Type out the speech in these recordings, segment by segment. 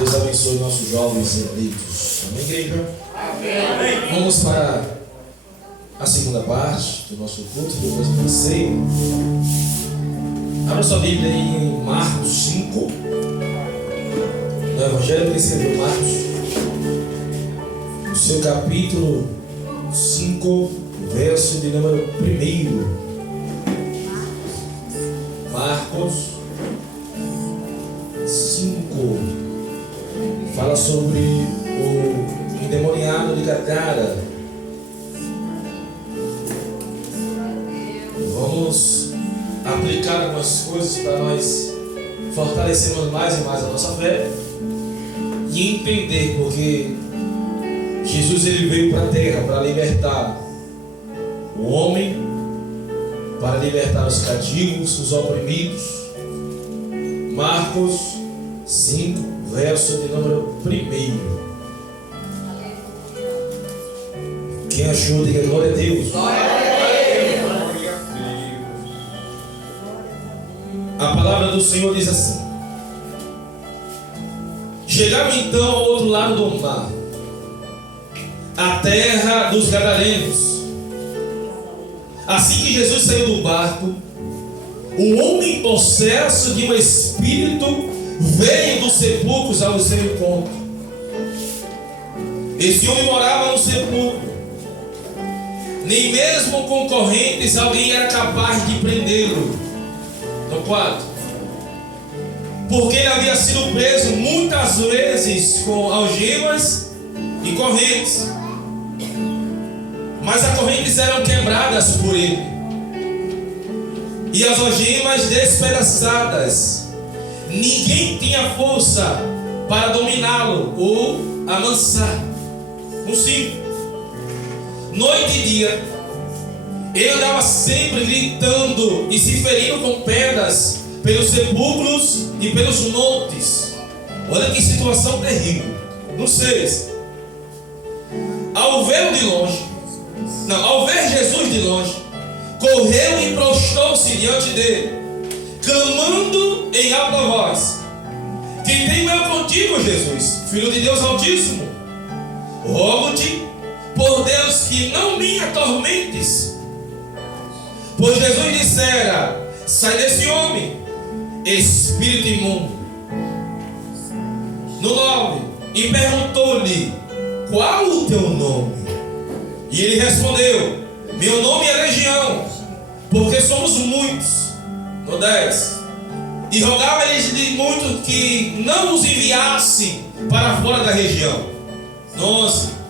Deus abençoe nossos jovens eleitos. Amém, igreja? Amém. Vamos para a segunda parte do nosso culto, depois do passeio. Abra sua Bíblia em Marcos 5. No Evangelho que escreveu Marcos, no seu capítulo 5, verso de número 1. Marcos 5 fala sobre o endemoniado de Gadara. Vamos aplicar algumas coisas para nós fortalecermos mais e mais a nossa fé e entender porque Jesus ele veio para a terra para libertar o homem, para libertar os cativos, os oprimidos. Marcos 5, verso de número 1. Quem achou, diga glória a Deus. Glória a Deus. A palavra do Senhor diz assim: chegaram então ao outro lado do mar, a terra dos Gadarenos. Assim que Jesus saiu do barco, o homem possesso de um espírito veio dos sepulcros ao seu encontro. Esse homem morava no sepulcro. Nem mesmo com correntes alguém era capaz de prendê-lo. No 4. Porque ele havia sido preso muitas vezes com algemas e correntes. Mas as correntes eram quebradas por ele, e as algemas despedaçadas. Ninguém tinha força para dominá-lo ou amansar. No 5. Noite e dia, ele andava sempre gritando e se ferindo com pedras pelos sepulcros e pelos montes. Olha que situação terrível. No 6. Ao ver Jesus de longe, correu e prostou-se diante dele, clamando em alta voz: que tenho eu contigo, Jesus, Filho de Deus Altíssimo? Rogo-te, por Deus, que não me atormentes. Pois Jesus dissera: sai desse homem, espírito imundo. No 9. E perguntou-lhe: qual o teu nome? E ele respondeu: meu nome é Legião, porque somos muitos. No 10. E rogava-lhes de muito que não os enviasse para fora da região. No 11.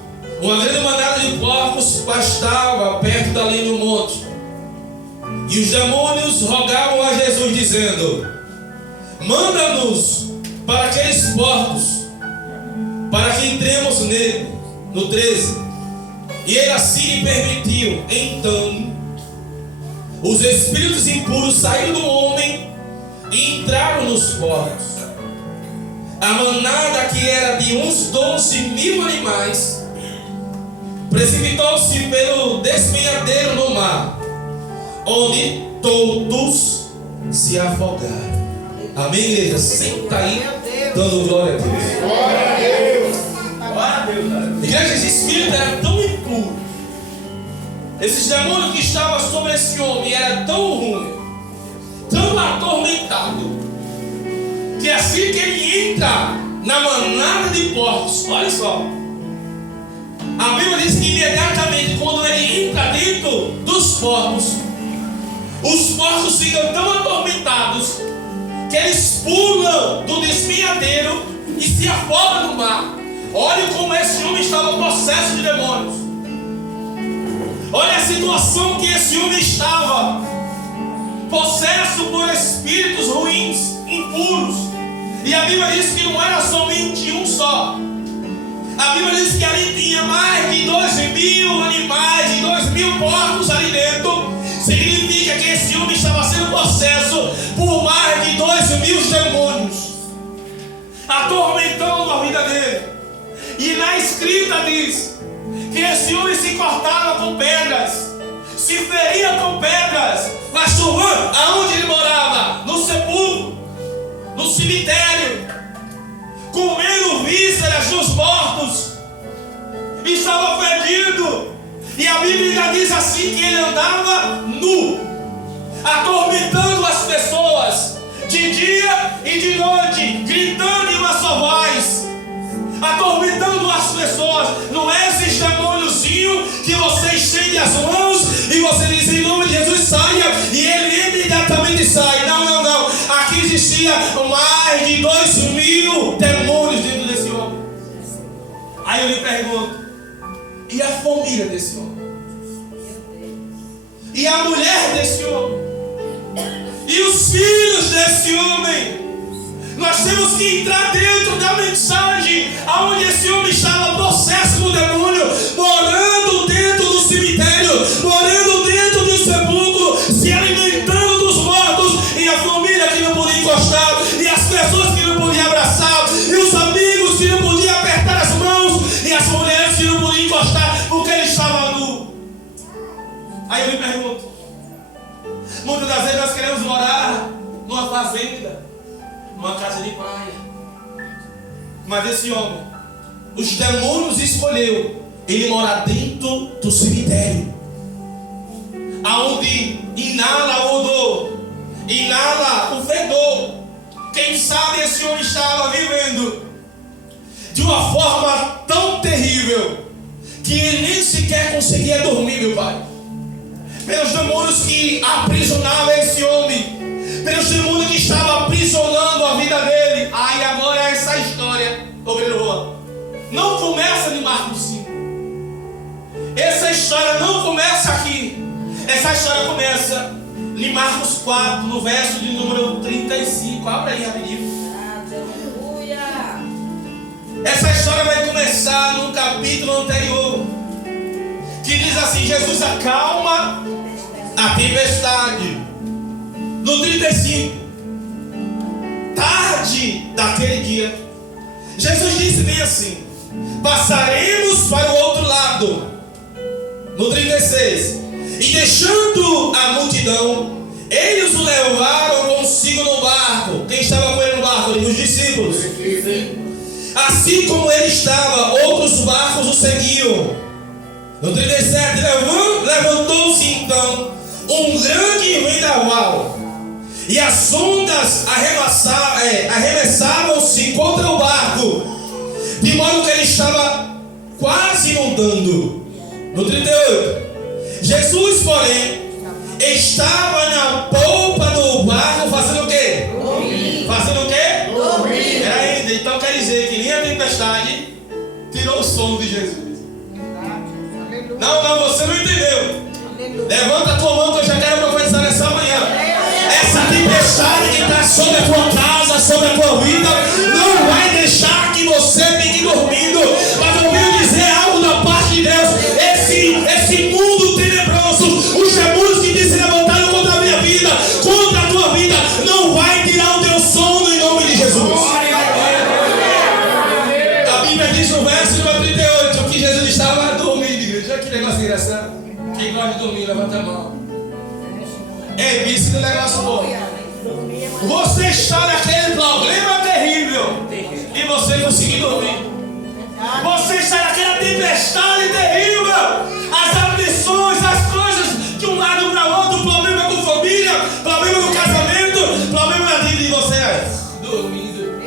Uma grande manada de porcos pastava perto dali no monte. E os demônios rogavam a Jesus, dizendo: manda-nos para aqueles porcos, para que entremos nele. No 13. E ele assim permitiu. Então os espíritos impuros saíram do homem e entraram nos porcos. A manada, que era de uns 12.000 animais, precipitou-se pelo despenhadeiro no mar, onde todos se afogaram. Amém, igreja? Senta aí, dando glória a Deus. Glória a Deus. Glória a Deus. Igreja, esse espírito era tão impuro, esses demônios que estavam sobre esse homem era tão ruim, tão atormentado, que assim que ele entra na manada de porcos, olha só, a Bíblia diz que imediatamente quando ele entra dentro dos porcos, os porcos ficam tão atormentados que eles pulam do despenhadeiro e se afogam no mar. Olha como esse homem estava possesso de demônios. Olha a situação que esse homem estava, possesso por espíritos ruins, impuros. E a Bíblia diz que não era somente um só. A Bíblia diz que ali tinha mais de 2.000 animais, de 2.000 porcos ali dentro. Significa que esse homem estava sendo possesso por mais de 2.000 demônios, atormentando a vida dele. E na escrita diz que esse homem se cortava com pedras, se feria com pedras. Mas aonde ele morava? No sepulcro, no cemitério, comendo a Bíblia ainda diz assim que ele andava nu, atormentando as pessoas de dia e de noite, gritando em uma só voz, atormentando as pessoas. Não é esses demôniozinhos que você estende as mãos e você diz em nome de Jesus saia e ele imediatamente sai. Não. Aqui existia mais de 2.000 demônios dentro desse homem. Aí eu lhe pergunto, e a família desse homem? E a mulher desse homem? E os filhos desse homem? Nós temos que entrar dentro da mensagem aonde esse homem estava possesso do demônio, morando dentro do cemitério, morando dentro do sepulcro, se alimentando dos mortos, e a família que não podia encostar, e as pessoas que não podiam abraçar, e os amigos que não podiam apertar as mãos, e as mulheres que não podiam encostar, porque ele estava nu. Aí eu me pergunto, muitas das vezes nós queremos morar numa fazenda, numa casa de praia, mas esse homem, os demônios escolheu ele morar dentro do cemitério, aonde inala o odor, inala o fedor. Quem sabe esse homem estava vivendo de uma forma tão terrível que ele nem sequer conseguia dormir, meu pai, pelos demônios que aprisionavam esse homem, pelos demônios que estavam aprisionando a vida dele. Aí agora essa história, obreiro Juan, não começa em Marcos 5. Essa história não começa aqui. Essa história começa em Marcos 4, no verso de número 35. Abre aí rapidinho. Aleluia. Essa história vai começar no capítulo anterior, que diz assim: Jesus acalma a tempestade. No 35, tarde daquele dia, Jesus disse bem assim: passaremos para o outro lado. No 36, e deixando a multidão, eles o levaram consigo no barco. Quem estava com ele no barco? Os discípulos. Assim como ele estava, outros barcos o seguiam. No 37, levantou-se então um grande vendaval, e as ondas arremessavam-se contra o barco, de modo que ele estava quase inundando. No 38, Jesus, porém, estava na polpa do barco fazendo o quê? Dormir. Fazendo o quê? Dormir. Ainda. Então quer dizer que nem a tempestade tirou o sono de Jesus. Não, você não entendeu. Levanta a tua mão que eu já quero profetizar nessa manhã. Essa tempestade que está sobre a tua casa, sobre a tua vida, não vai deixar que você fique dormindo. Mas eu venho dizer algo da parte de Deus. Esse mundo tenebroso, os demônios que se levantaram contra a minha vida, contra a tua vida, não vai tirar o teu sono em nome de Jesus. A Bíblia diz no verso número 38 que Jesus estava dormindo, igreja. Olha que negócio engraçado. Quem gosta de dormir, levanta a mão. Ei, vice do negócio bom. Você está naquele problema terrível e você conseguir dormir. Você está naquela tempestade terrível. As aflições, as coisas de um lado para o outro. Problema com família, problema no casamento, problema na vida de você. Dormindo.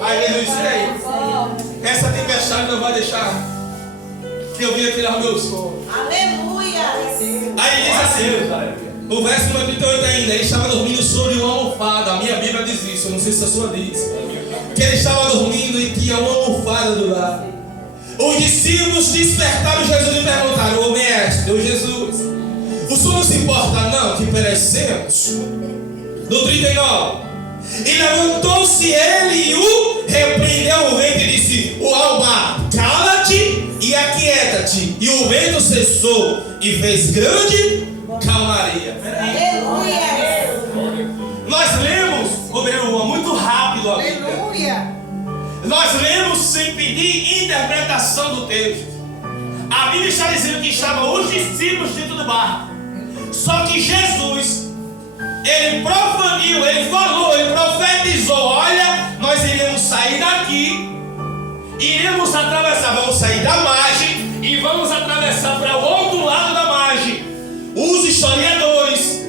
Aí Jesus disse: ei, essa tempestade não vai deixar que eu venha tirar o meu sono. Aleluia. Aí diz assim, o verso número 38 ainda: ele estava dormindo sobre uma almofada. A minha Bíblia diz isso, eu não sei se a sua diz, que ele estava dormindo e tinha uma almofada do lado. Os discípulos despertaram Jesus e perguntaram: ô mestre, ô Jesus, o senhor não se importa não que perecemos? No 39, e levantou-se ele e o repreendeu o vento e disse ao mar: cala-te e aquieta-te. E o vento cessou e fez grande calmaria. Aleluia. Nós lemos, obreiro, muito rápido a Bíblia. Aleluia. Nós lemos sem pedir interpretação do texto. A Bíblia está dizendo que estavam os discípulos dentro do barco. Só que Jesus, ele profaniu, ele falou, ele profetizou: olha, nós iremos sair daqui, iremos atravessar, vamos sair da margem, e vamos atravessar para o outro lado da margem. Os historiadores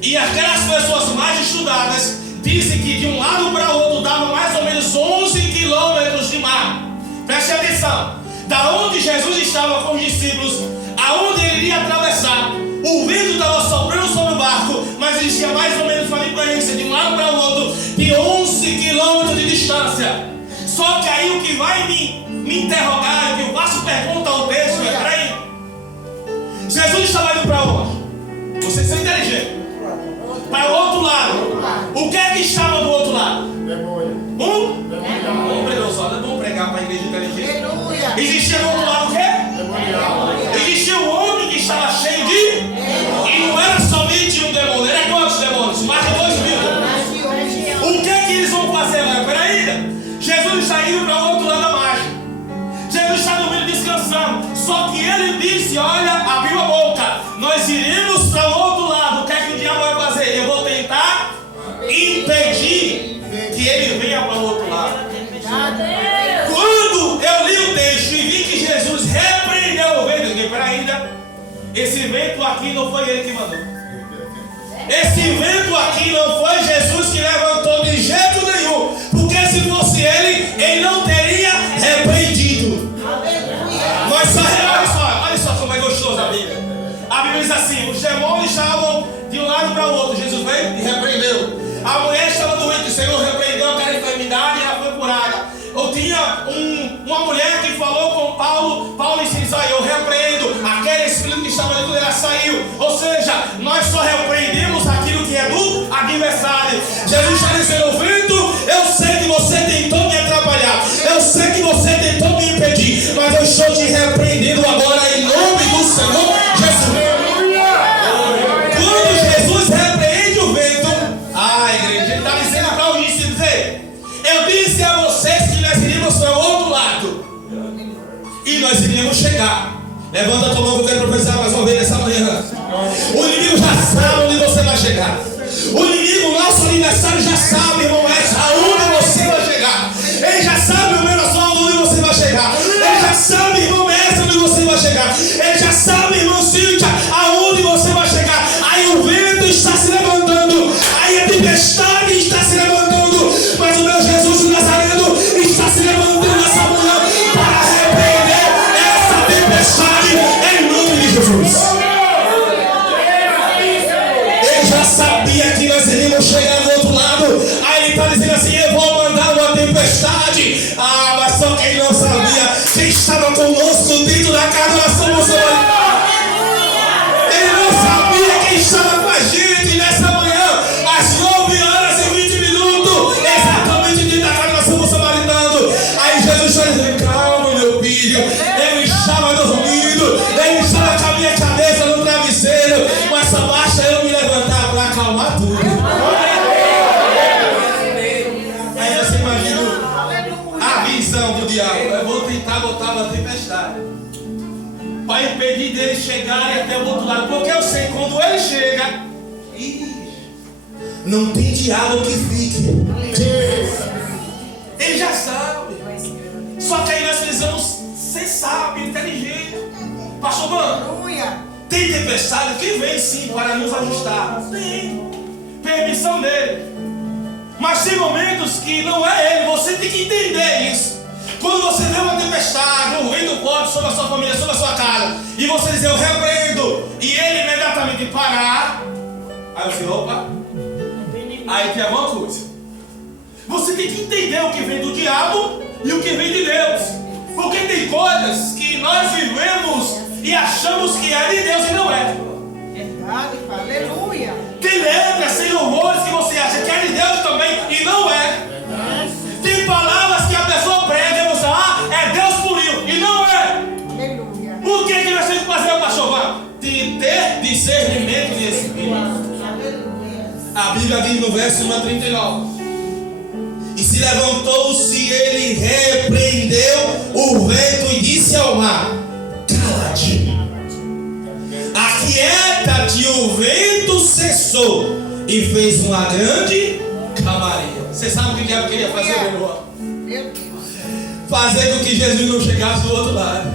e aquelas pessoas mais estudadas dizem que de um lado para o outro dava mais ou menos 11 quilômetros de mar. Preste atenção. Da onde Jesus estava com os discípulos, aonde ele iria atravessar, o vento estava soprando sobre o barco, mas existia mais ou menos uma diferença de um lado para o outro de 11 quilômetros de distância. Só que aí o que vai me interrogar, que eu faço pergunta ao texto, é: peraí, Jesus estava indo para onde? Vocês são inteligentes. Para o outro lado. O que é que estava do outro lado? Vamos pregar para a igreja inteligente. Existia do outro lado o quê? Existia um homem que estava cheio de... E não era somente um demônio. Era quantos demônios? Mais de 2.000. O que é que eles vão fazer agora? Peraí. Jesus está indo para o outro lado da margem. Jesus está dormindo, descansando. Só que ele disse: olha, abriu a boca, nós iremos para o outro lado. O que é que o diabo vai fazer? Eu vou tentar impedir que ele venha para o outro lado. Quando eu li o texto e vi que Jesus repreendeu o vento, eu digo: peraí, esse vento aqui não foi ele que mandou. Esse vento aqui não foi Jesus que levantou de jeito nenhum. Porque se fosse ele não teria repreendido. Mas olha só como é gostoso a Bíblia. A Bíblia diz assim: os demônios estavam de um lado para o outro. Jesus veio e repreendeu. A mulher estava doente, o Senhor repreendeu aquela enfermidade e ela foi curada. Ou tinha uma mulher que falou com Paulo. Paulo disse: eu repreendo aquele espírito que estava dentro dela, saiu. Ou seja, nós só repreendemos aquilo que é do adversário. Jesus está dizendo: o vento, eu sei que você tentou me atrapalhar, eu sei que você tentou me impedir, mas eu estou te repreendendo agora em nome do Senhor Jesus. Quando Jesus repreende o vento, igreja, ele está dizendo para os discípulos: eu disse a vocês que nós iríamos para o outro lado e nós iríamos chegar. Levanta a tua mão que eu quero profetizar mais uma vez nessa manhã. O inimigo já sabe onde você vai chegar. O inimigo, nosso aniversário, já sabe, irmão Edson, aonde você vai chegar. Ele já sabe, meu irmão, onde você vai chegar. Ele já sabe, irmão Edson, onde você vai chegar. Ele já sabe, irmão Cíntia, aonde você vai chegar. Aí o vento está se levantando, aí a tempestade está se levantando, mas o meu Jesus de Nazareno está se levantando essa manhã para repreender essa tempestade em nome de Jesus. Ele já sabia que nós iríamos chegar do outro lado. Aí ele está dizendo assim: eu vou mandar uma tempestade. Mas só que ele não sabia quem estava conosco dentro da casa da oração. Ele não sabia quem estava com a gente nessa manhã, às 9h20, exatamente dentro da casa da oração samaritano. Aí Jesus está dizendo: calma, meu filho. Eu estava dormindo, eu estava com a minha cabeça no travesseiro, mas só basta eu me levantar para acalmar tudo. Aí você imagina a visão do diabo: eu vou tentar botar uma tempestade para impedir dele chegarem até o outro lado, porque eu sei quando ele chega, não tem diabo que fique. Ele já sabe. Só que aí nós precisamos ser sábio, inteligente. Pastor Mano, tem tempestade que vem sim para nos ajustar. Tem permissão dele. Mas tem momentos que não é ele. Você tem que entender isso. Quando você vê uma tempestade, um vento forte sobre a sua família, sobre a sua casa, e você diz: eu repreendo, e ele imediatamente parar, aí você: opa, aí tem alguma coisa. Você tem que entender o que vem do diabo e o que vem de Deus. Porque tem coisas que nós vivemos e achamos que é de Deus e não é. Verdade, aleluia. Tem letras, tem louvores que você acha que é de Deus também e não é. Tem palavras que a pessoa prega e você: é Deus puriu, e não é. Aleluia. Por que nós temos que fazer, pastor Mano? De ter discernimento de espírito. Aleluia. A Bíblia diz no verso 39: e se levantou-se ele, repreendeu o vento e disse ao mar: cala-te, aquieta-te. O vento cessou e fez uma grande calmaria. Você sabe o que o diabo queria fazer, meu irmão? Fazer com que Jesus não chegasse do outro lado.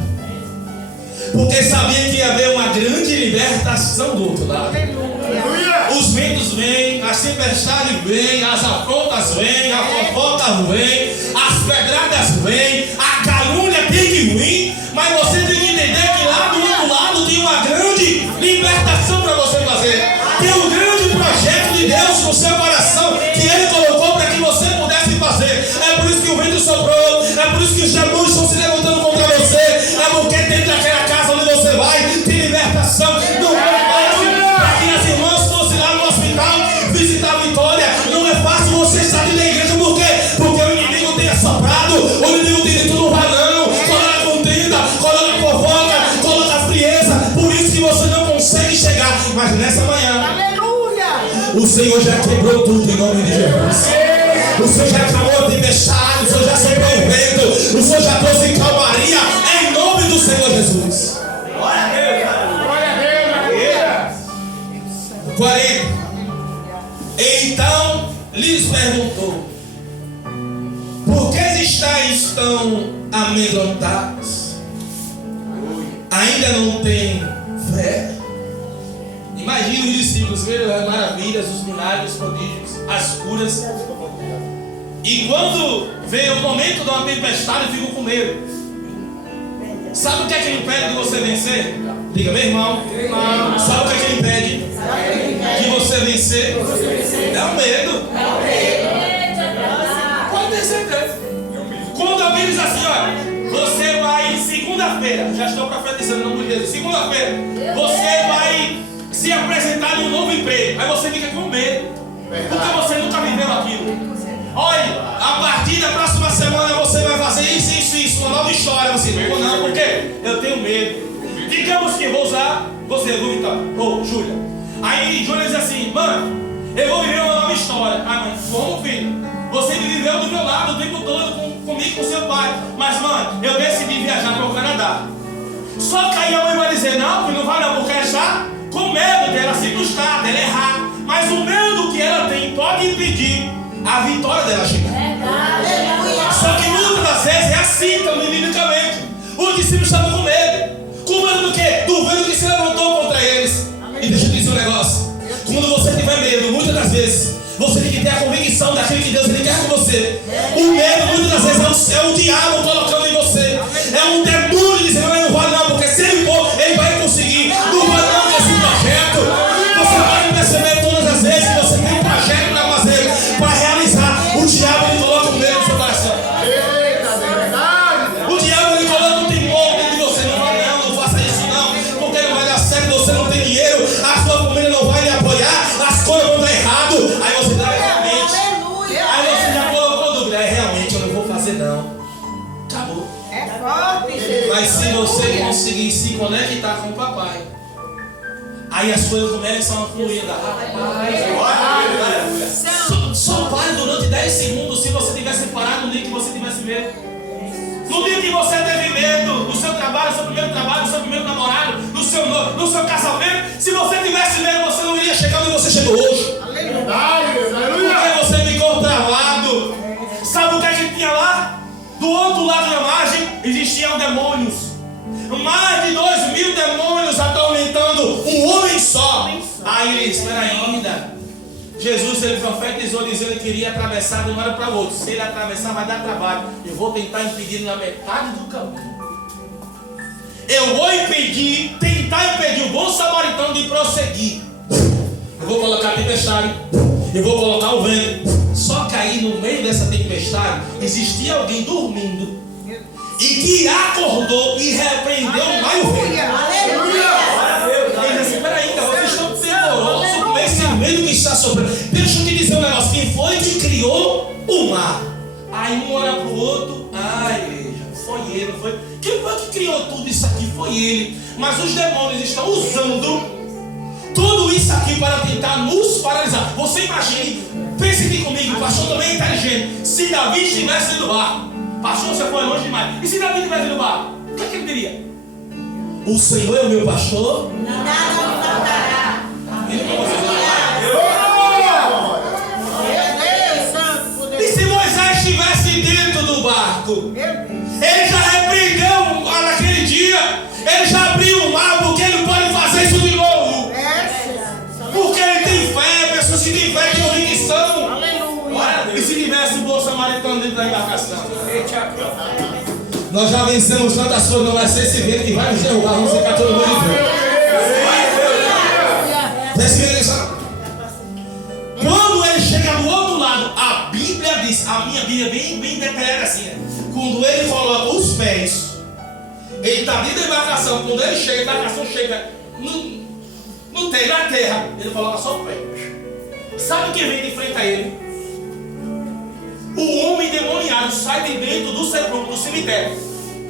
Porque sabia que ia haver uma grande libertação do outro lado. Aleluia. Os ventos vêm, as tempestades vêm, as afrontas vêm, a fofoca vem, as pedradas vêm, a calúnia tem que vir, mas você tem que entender que lá do outro lado tem uma grande libertação para você fazer. Tem um grande projeto de Deus no seu coração que Ele colocou para que você pudesse fazer. É por isso que o vento soprou, é por isso que os demônios estão se levantando contra você, é porque dentro daquela casa onde você vai tem libertação. Não é fácil para que as irmãs fossem lá no hospital visitar a Vitória. Não é fácil você estar dentro da igreja. Por quê? Porque o inimigo tem assoprado, o inimigo tem dito no varão, coloca contenda, coloca fofoca, coloca frieza. Por isso que você não consegue chegar. Mas nessa manhã Aleluia. o Senhor já quebrou tudo em nome de Jesus. O Senhor já acabou a tempestade, o Senhor já soprou o vento, o Senhor já trouxe calmaria em nome do Senhor Jesus. Glória a Deus, cara. Glória a Deus. 40. Então lhes perguntou: por que estáis tão amedrontados? Ainda não tem fé? Imagina os discípulos vendo as maravilhas, os milagres, os prodígios, as curas. E quando veio o momento de uma tempestade, ficam com medo. Sabe o que é que impede de você vencer? Diga, meu irmão. Sabe o que é que impede de você vencer? É o medo. Pode ter certeza. Quando alguém diz assim, olha, você vai segunda-feira, já estou profetizando no nome de Jesus, segunda-feira, você vai se apresentar num novo emprego. Aí você fica com medo, porque você nunca viveu aquilo. Olha, a partir da próxima semana você vai fazer isso, uma nova história. Você não, por quê? Eu tenho medo. Digamos que vou usar você, Vitor, Júlia. Aí Júlia diz assim, mano, eu vou viver uma nova história. Ah, mãe, como, filho? Você viveu do meu lado o tempo todo comigo, com seu pai. Mas, mano, eu decidi viajar para o Canadá. Só que aí a mãe vai dizer, não, filho, não vai não, porque ela está com medo dela se frustrar, dela errar. Mas o medo que ela tem pode impedir a vitória dela chegar. Só que muitas das vezes é assim também biblicamente. Os discípulos estavam com medo. Com medo do quê? Do vento que se levantou contra eles. E deixa eu dizer um negócio. Quando você tiver medo, muitas das vezes você tem que ter a convicção daquilo que Deus quer com você. O medo muitas das vezes é o diabo colocando em você. É um demônio dizendo, não vai não, porque se ele for, ele vai conseguir. Não vai não nesse projeto. Você vai perceber todas as vezes que você tem um projeto para fazer, para realizar. O diabo ele coloca o medo no seu coração. O diabo ele coloca um temor dentro de você. Não vai não faça isso não, porque não vai dar certo, você não tem dinheiro, a sua família não vai lhe apoiar, as coisas vão dar errado. Aí você dá realmente. Aí você já colocou dúvida. Realmente eu não vou fazer não. Acabou. É forte, Jesus. Mas se você conseguir se conectar com o papai, aí as coisas começam a fluir. Só pare durante 10 segundos se você tivesse parado no dia que você tivesse medo. No dia que você teve medo, no seu trabalho, no seu primeiro trabalho, no seu primeiro namorado, no seu casamento, se você tivesse medo, você não iria chegar onde você chegou hoje. Porque você ficou travado. Sabe o que a gente tinha lá? Do outro lado da margem existiam demônios. Mais de 2.000 demônios atormentando um homem só. Aí ele espera ainda. Jesus ele profetizou dizendo que iria atravessar de um lado para o outro. Se ele atravessar vai dar trabalho. Eu vou tentar impedir na metade do caminho. Eu vou tentar impedir o bom samaritano de prosseguir. Eu vou colocar a tempestade. Eu vou colocar o vento. Só que aí no meio dessa tempestade existia alguém dormindo e que acordou e repreendeu mais o vento. Ele disse, peraí, vocês estão temorosos com esse vento que está soprando. Deixa eu te dizer um negócio. Quem foi que criou o mar? Aí um olha para o outro. Igreja, foi ele, não foi? Quem foi que criou tudo isso aqui? Foi ele. Mas os demônios estão usando tudo isso aqui para tentar nos paralisar. Você imagine, pense aqui comigo, o pastor também é inteligente. Se Davi estivesse no barco, pastor, você foi longe demais. E se Davi estivesse no barco, o que ele diria? O Senhor é o meu pastor, Nada me faltará. ele não vai Deus, E se Moisés estivesse dentro do barco, ele já repreendeu naquele dia, ele já abriu fé que convicção. Aleluia. E se tivesse um bom samaritano dentro da embarcação? Nós já vencemos tantas coisas, não vai ser esse vento que vai nos derrubar, vamos ficar todo mundo de pé. Quando ele chega do outro lado, a Bíblia diz, a minha Bíblia bem detalhada assim, quando ele coloca os pés, ele está dentro da embarcação, quando ele chega, a embarcação chega na terra, ele coloca só o pé. Sabe quem vem de frente a ele? O homem demoniado sai de dentro do sepulcro, do cemitério,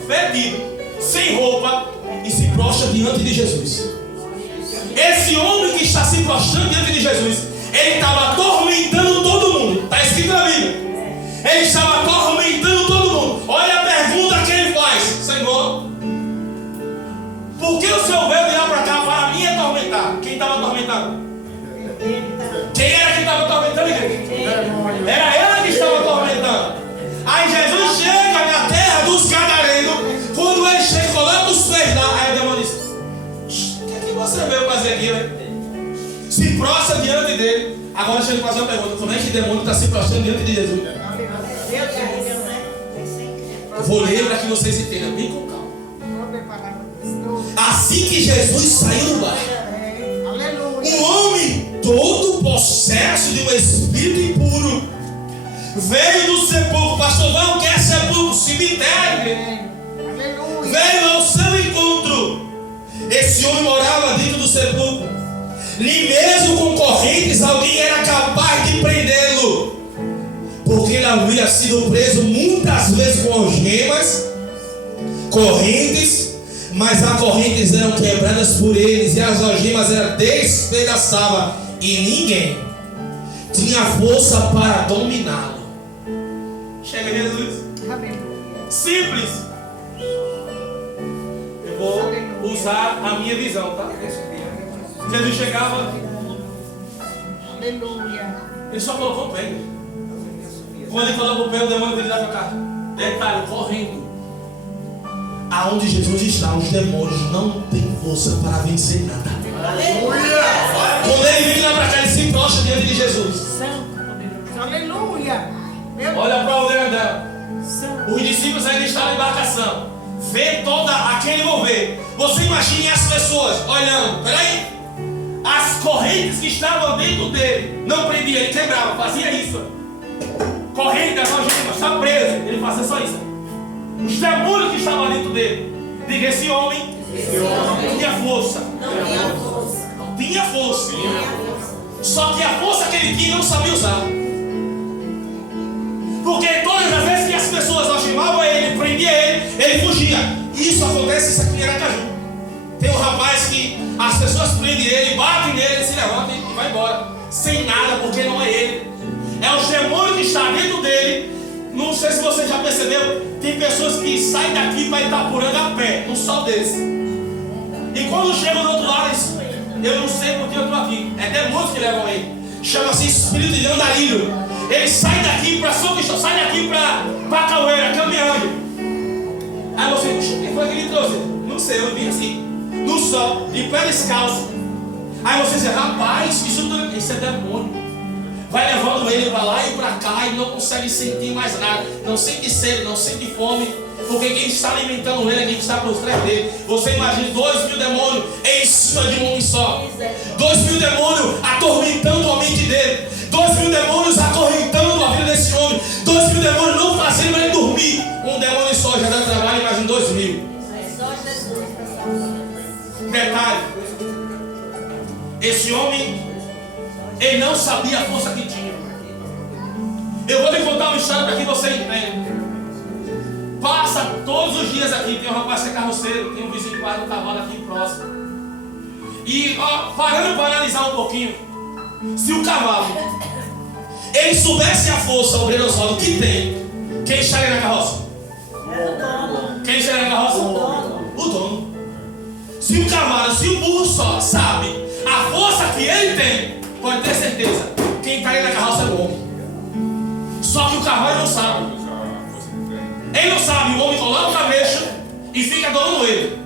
fedido, sem roupa, e se prostra diante de Jesus. Esse homem que está se prostrando diante de Jesus, ele estava atormentando todo mundo. Está escrito na Bíblia. Ele estava atormentando todo mundo. Olha a pergunta que ele faz: Senhor, por que o Senhor veio virar para cá para me atormentar? Quem estava atormentando? Quem era que estava atormentando, igreja? Era ela que estava atormentando. Aí Jesus chega na terra dos Gadarenos. Quando ele chega, coloca os pés lá. Aí o demônio diz: o que é que você veio fazer aqui, né? Se prostra diante dele. Agora deixa eu fazer uma pergunta: como é que o demônio está se prostrando diante de Jesus? Eu vou ler para que vocês entendam bem com calma. Assim que Jesus saiu do bar, um homem todo possesso de um espírito impuro veio do sepulcro. Pastor, não quer sepulcro, cemitério. Veio ao seu encontro. Esse homem morava dentro do sepulcro. Nem mesmo com correntes alguém era capaz de prendê-lo, porque ele havia sido preso muitas vezes com algemas, correntes, mas as correntes eram quebradas por eles e as algemas eram despedaçadas, e ninguém tinha força para dominá-lo. Chega, Jesus. Simples. Eu vou usar a minha visão, tá? Jesus chegava, ele só colocou o pé. Quando ele colocou o pé, o demônio dele dava pra cá. Detalhe, correndo. Aonde Jesus está, os demônios não têm força para vencer nada. Quando ele vem lá pra cá, ele se prostra diante de Jesus. Aleluia. Olha para o grandão. Os discípulos ainda estavam na embarcação. Vê toda aquele mover. Você imagine as pessoas olhando. Peraí. As correntes que estavam dentro dele não prendia, ele quebrava, fazia isso. Corrente das algemas, está preso, ele fazia só isso. Os demônios que estavam dentro dele. Diga: esse homem não tinha força. Não tinha força. Só que a força que ele tinha, ele não sabia usar. Porque todas as vezes que as pessoas algemavam ele, prendiam ele fugia. E isso acontece, isso aqui em Aracaju. Tem um rapaz que as pessoas prendem ele, batem nele, ele se levanta e vai embora. Sem nada, porque não é ele. É os demônios que estão dentro dele. Não sei se você já percebeu, tem pessoas que saem daqui para Itapuranga a pé, no sol desse. E quando chegam do outro lado, eu não sei porque eu estou aqui. É demônios que levam ele. Chama-se espírito de andarilho. Ele sai daqui para São Cristóvão, sai daqui para Caueira, caminhando. Aí você, quem foi que ele trouxe? Não sei, eu vim assim, no sol, de pé descalço. Aí você diz: rapaz, isso é demônio. Vai levando ele para lá e para cá e não consegue sentir mais nada. Não sente sede, não sente fome. Porque quem está alimentando ele é quem está por trás dele. Você imagina 2.000 demônios em cima de um homem só. 2.000 demônios atormentando a mente dele. 2.000 demônios acorrentando a vida desse homem. 2.000 demônios não fazendo ele dormir. Um demônio só já dá trabalho, imagina 2.000. Detalhe: esse homem, ele não sabia a força que tinha. Eu vou lhe contar uma história para que você entenda. Passa todos os dias aqui, tem um rapaz que é carroceiro, tem um vizinho que guarda um cavalo aqui próximo. E parando para analisar um pouquinho, se o cavalo ele soubesse a força, o Brenosvaldo, que tem, quem estaria na carroça? Quem estaria na carroça? O dono. Se o cavalo, se o burro só sabe a força que ele tem, pode ter certeza, quem estaria na carroça é o homem. Só que o cavalo não sabe. Ele não sabe, o homem coloca o cabresto e fica domando ele.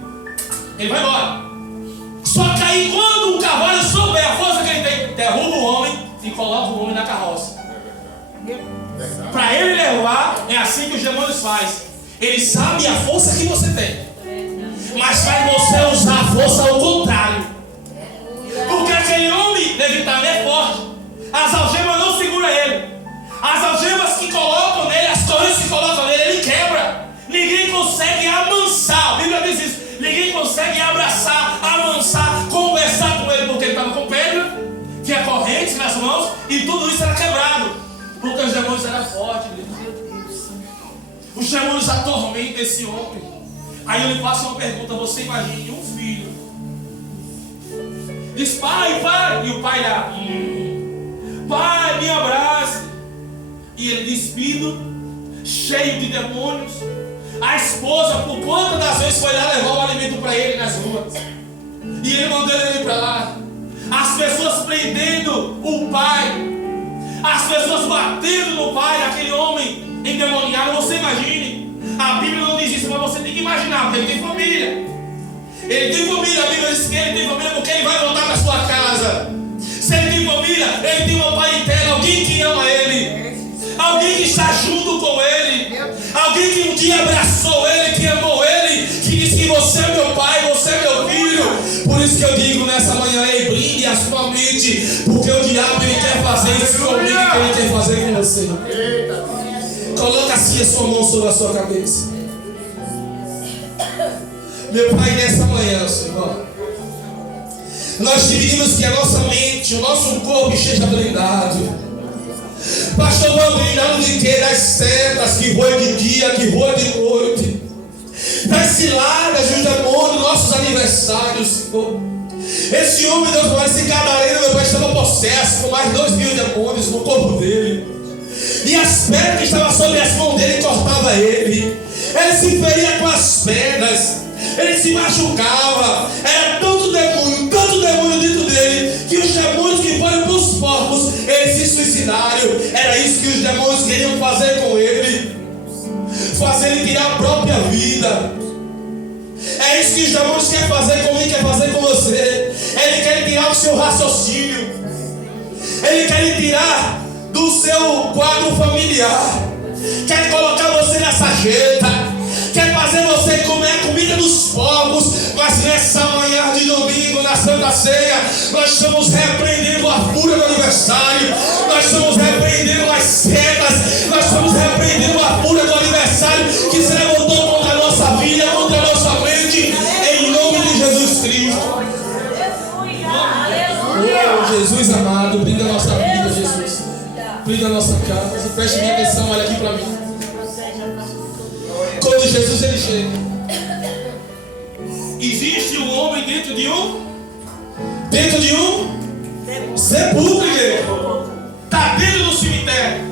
Ele vai embora. Só que aí quando o cavalo souber a força que ele tem, derruba o homem e coloca o o homem na carroça. Para ele levar, é assim que os demônios fazem. Ele sabe a força que você tem, mas faz você usar a força ao contrário. Porque aquele homem levitando é forte. As algemas não seguram ele. As algemas que colocam nele, as correntes que colocam nele, ele quebra. Ninguém consegue amansar. A Bíblia diz isso. Ninguém consegue abraçar, amansar, conversar com ele, porque ele estava com pedra, tinha correntes nas mãos e tudo isso era quebrado. Porque os demônios eram fortes. Os demônios atormentam esse homem. Aí eu lhe faço uma pergunta. Você imagine um filho. Diz: pai, pai. E o pai lá: pai, me abrace. E ele despido, cheio de demônios. A esposa, por quantas das vezes foi lá levar o alimento para ele nas ruas, e ele mandando ele para lá. As pessoas prendendo o pai, as pessoas batendo no pai, aquele homem endemoniado. Você imagine. A Bíblia não diz isso, mas você tem que imaginar, porque ele tem família. Ele tem família. A Bíblia diz que ele tem família porque ele vai voltar para sua casa. Se ele tem família, ele tem uma parentela, alguém que ama ele, alguém que está junto com ele, alguém que um dia abraçou ele, que amou ele, que disse que você é meu pai, você é meu filho. Por isso que eu digo nessa manhã: ei, brinde a sua mente, porque o diabo ele quer fazer isso comigo, que ele quer fazer com você. Coloca assim a sua mão sobre a sua cabeça. Meu Pai, nessa manhã, Senhor, nós pedimos que a nossa mente, o nosso corpo esteja blindado. Pastor, vamos blindar de quê? Das setas que voam de dia, que voam de noite, das ciladas dos demônios, nossos adversários, Senhor. Esse homem, Deus, esse gadareno, meu Pai, estava possesso com mais 2.000 demônios no corpo dele. E as pedras que estavam sobre as mãos dele cortavam ele. Ele se feria com as pedras. Ele se machucava. Era tanto demônio dentro dele, que os demônios que foram para os porcos, eles se suicidaram. Era isso que os demônios queriam fazer com ele, fazer ele tirar a própria vida. É isso que os demônios querem fazer comigo, querem fazer com você. Ele quer tirar o seu raciocínio, ele quer tirar do seu quadro familiar, quer colocar você na sarjeta, quer fazer você comer a comida dos porcos. Mas nessa manhã de domingo, na Santa Ceia, nós estamos repreendendo a fúria do adversário, nós estamos repreendendo as setas, nós estamos repreendendo a fúria do adversário que se levantou contra a nossa vida, contra a nossa mente, em nome de Jesus Cristo. Oh, Jesus amado, brinda a nossa vida, Jesus. Brinda a nossa casa. Preste minha atenção, olha aqui para mim. Quando Jesus ele chega, existe um homem dentro de um sepulcro. Está dentro do cemitério.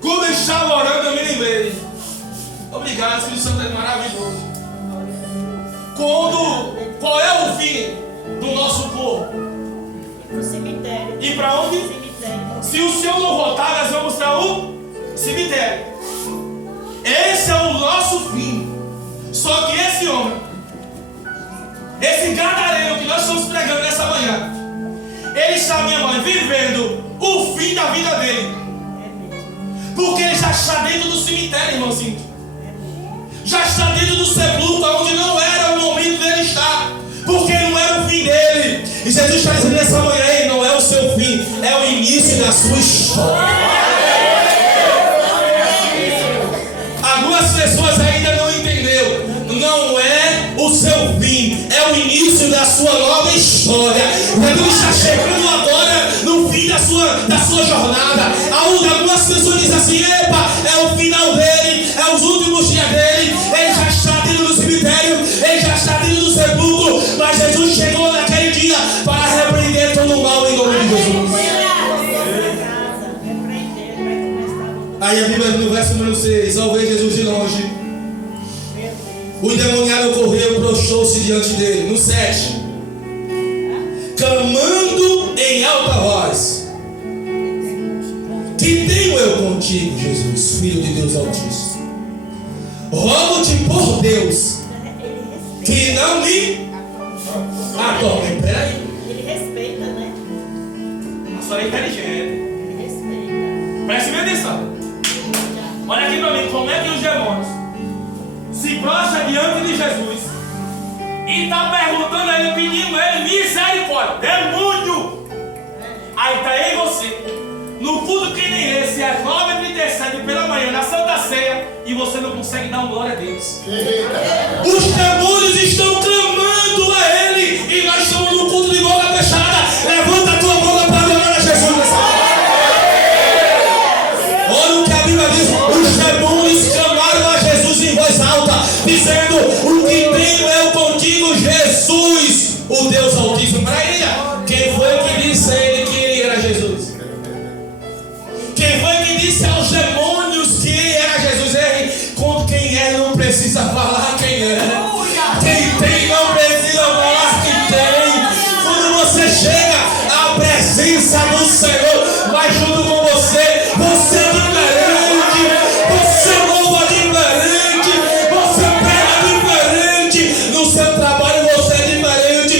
Quando ele estava orando, eu me lembrei. Obrigado, Espírito Santo, é maravilhoso. Qual é o fim do nosso corpo? No cemitério. E para onde? Cemitério. Se o Senhor não voltar, nós vamos para o cemitério. Esse é o nosso fim. Só que esse homem, esse gadareno que nós estamos pregando nessa manhã, ele está, minha mãe, vivendo o fim da vida dele. Porque ele já está dentro do cemitério, irmãozinho. Já está dentro do sepulcro, onde não era o momento dele estar, porque não era o fim dele. E Jesus está dizendo nessa manhã: ei, não é o seu fim, é o início da sua história. Algumas pessoas ainda não entenderam. Não é o seu fim, é o início da sua nova história. Jesus está chegando agora no fim da sua jornada. Algumas pessoas dizem assim: epa, é o final dele, é os últimos dias dele. Ele já está dentro do cemitério, ele já está dentro do sepulcro. Mas Jesus chegou naquele dia para repreender todo o mal em nome de Jesus. Aí a Bíblia no verso número 6, ao ver Jesus de longe, o endemoniado correu, prostrou-se diante dele. No 7, clamando em alta voz: que tenho eu contigo, Jesus, Filho de Deus Altíssimo? Rogo-te por Deus que não me atormente. Peraí. Ele respeita, né? A senhora é inteligente. Preste bem atenção. Olha aqui para mim, como é que os demônios se prostram diante de Jesus e está perguntando a ele, pedindo a ele misericórdia. Demônio! Aí está eu e você, no culto que nem esse, às 9h37 pela manhã, na Santa Ceia, e você não consegue dar uma glória a Deus. Os demônios estão clamando a ele, e nós estamos no culto de boca fechada. Levanta a tua boca para adorar a Jesus nessa hora. Olha o que a Bíblia diz: os demônios clamaram a Jesus em voz alta, dizendo: o que tenho eu contigo, Jesus, o Deus Altíssimo. Para aí, quem foi que disse a ele que ele era Jesus? Quem foi que disse aos demônios que ele era Jesus? Ele, quando quem é não precisa falar quem é. Quem tem não precisa falar.